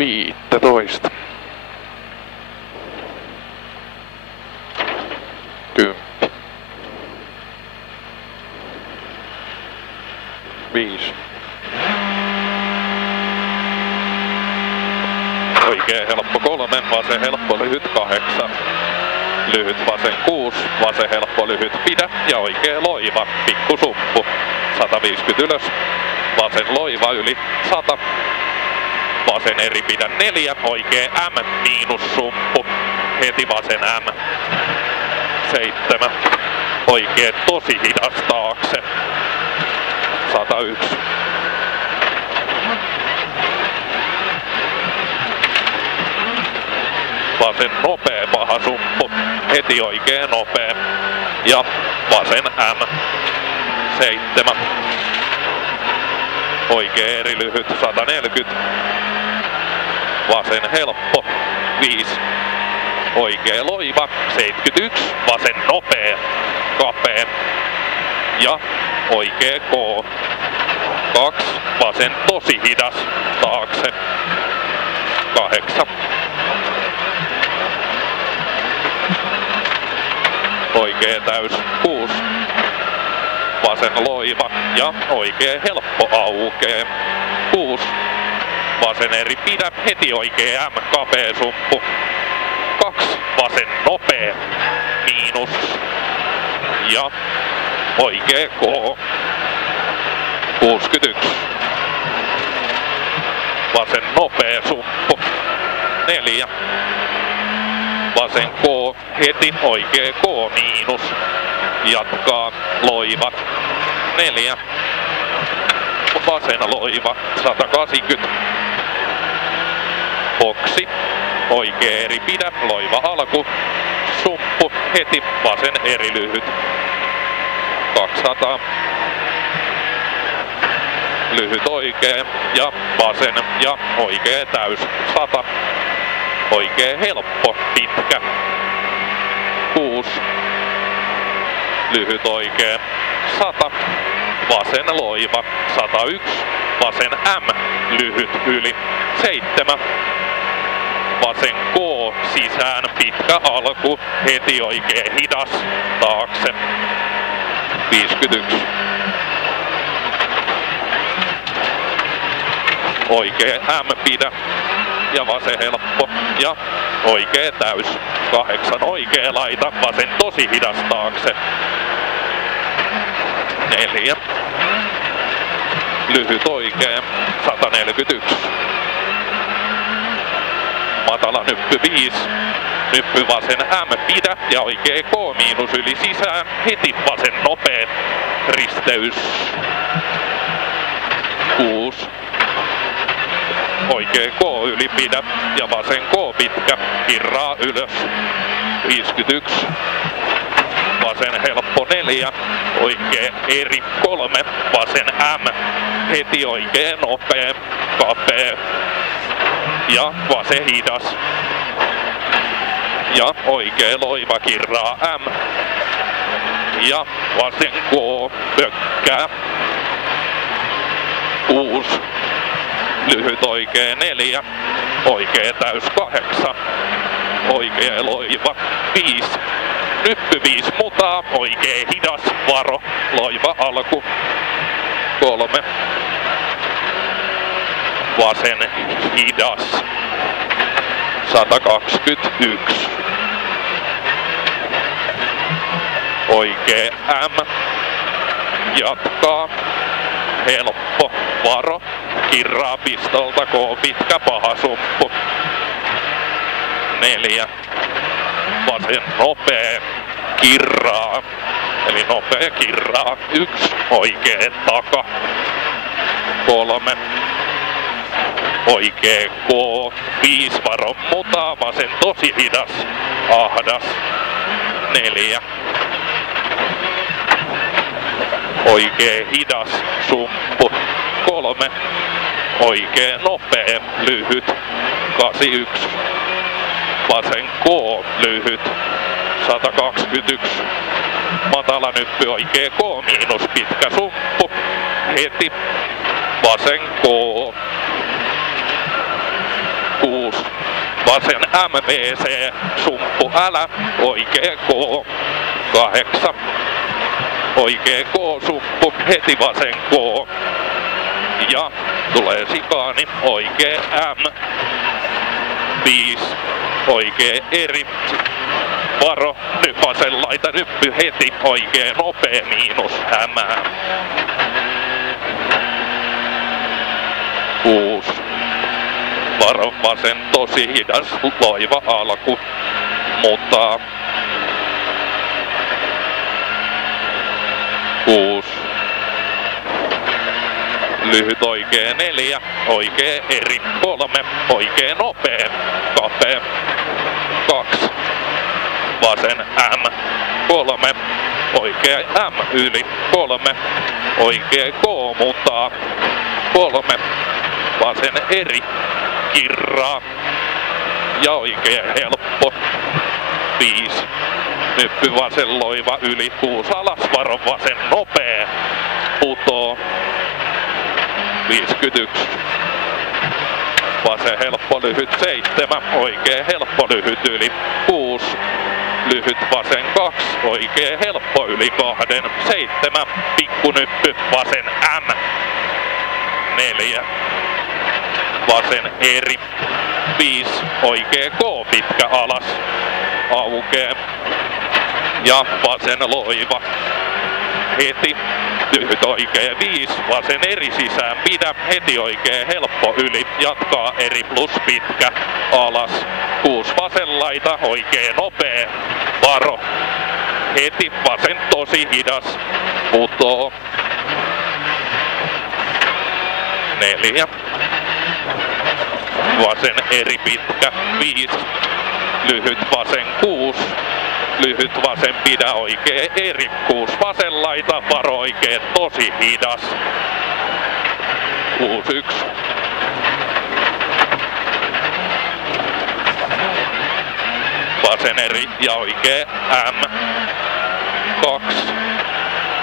15. 10. 5. Oikee helppo 3, vasen helppo lyhyt 8. Lyhyt vasen 6, vasen helppo lyhyt pidä ja oikee loiva, pikku suppu. 150 ylös, vasen loiva yli 100. Vasen eri pidä 4, oikee M miinus sumppu. Heti vasen M. 7. Oikee tosi hidas taakse. 101. Vasen nopea paha sumppu. Heti oikee nopea. Ja vasen M. 7. Oikee eri lyhyt 140. Vasen helppo 5. Oikee loiva 71. Vasen nopea kapea. Ja oikee K. 2. Vasen tosi hidas taakse. 8. Oikee täys 6. Vasen loiva ja oikee helppo aukee. 6. Vasen eri pidä, heti oikee M kapea sumppu. 2. Vasen nopea miinus. Ja oikee K. 61. Vasen nopea sumppu. 4. Vasen K, heti oikee K miinus. Jatkaa loiva. 4. Vasen loiva 180. Boksi. Oikee eri pidä, loiva alku. Sumppu, heti vasen eri lyhyt. 200. Lyhyt oikee ja vasen ja oikee täys 100. Oikee helppo, pitkä. 6. Lyhyt oikee 100. Vasen loiva 101. Vasen M lyhyt yli 7. Vasen K sisään pitkä alku. Heti oikee hidas taakse. 51. Oikee M pidä ja vasen helppo ja oikee täys. 8 oikee laita, vasen tosi hidas taakse. 4. Lyhyt oikee 141. Matala nyppy 5. Nyppy vasen M pidä ja oikee K miinus yli sisään. Heti vasen nopea risteys. 6. Oikee K yli pidä ja vasen K pitkä, kirraa ylös. 51. Vasen helppo 4, oikee eri 3, vasen M, heti oikee nopea, kapea. Ja vasen hidas. Ja oikee loiva kirraa M. Ja vasen K pökkää. 6. Lyhyt oikee 4, oikee täys 8, oikee loiva 5, nyppy 5 mutaa, oikee hidas varo, loiva alku 3, vasen hidas 121, oikee M, jatkaa, helppo varo. Kirraa pistolta K pitkä paha sumppu. 4. Vasen nopea kirraa. Eli nopea kirraa. 1. Oikee taka. 3. Oikee K. 5. Varo mutaa. Vasen tosi hidas. Ahdas. 4. Oikee hidas sumppu. 3. Oikee nopea lyhyt 81. Vasen K lyhyt 121. Matala nyppy oikee K miinus pitkä sumppu. Heti vasen K vasen MVC, sumppu älä, oikee K, 8. Oikee K, sumppu, heti vasen K. Ja tulee sikaani, oikee M, 5. Oikee eri, varo, nyt vasen laita, nyppy heti, oikee nopee, miinus hämää. 6. Varo vasen tosi hidas, loiva alku, mutaa. 6. Lyhyt oikee 4, oikee eri 3, oikee nopee, kapea 2. Vasen M 3, oikee M yli 3, oikee K mutaa 3, vasen eri kirraa ja oikee helppo 5. Nyppy vasen loiva yli 6 alas, varo vasen nopee, putoo 51. Vasen helppo lyhyt 7, oikee helppo lyhyt yli 6. Lyhyt vasen 2, oikee helppo yli 2, 7. Pikkunyppy vasen M 4. Vasen eri 5, oikee K pitkä alas, aukee. Ja vasen loiva heti, lyhyt oikee 5, vasen eri sisään pidä, heti oikee helppo yli, jatkaa eri plus pitkä, alas, 6 vasen laita, oikee nopee, varo, heti vasen tosi hidas, putoo, 4, vasen eri pitkä, 5, lyhyt vasen 6, lyhyt vasen pidä, oikee eri 6, vasen laita, varo oikee tosi hidas, 6-1. Vasen eri ja oikee M 2.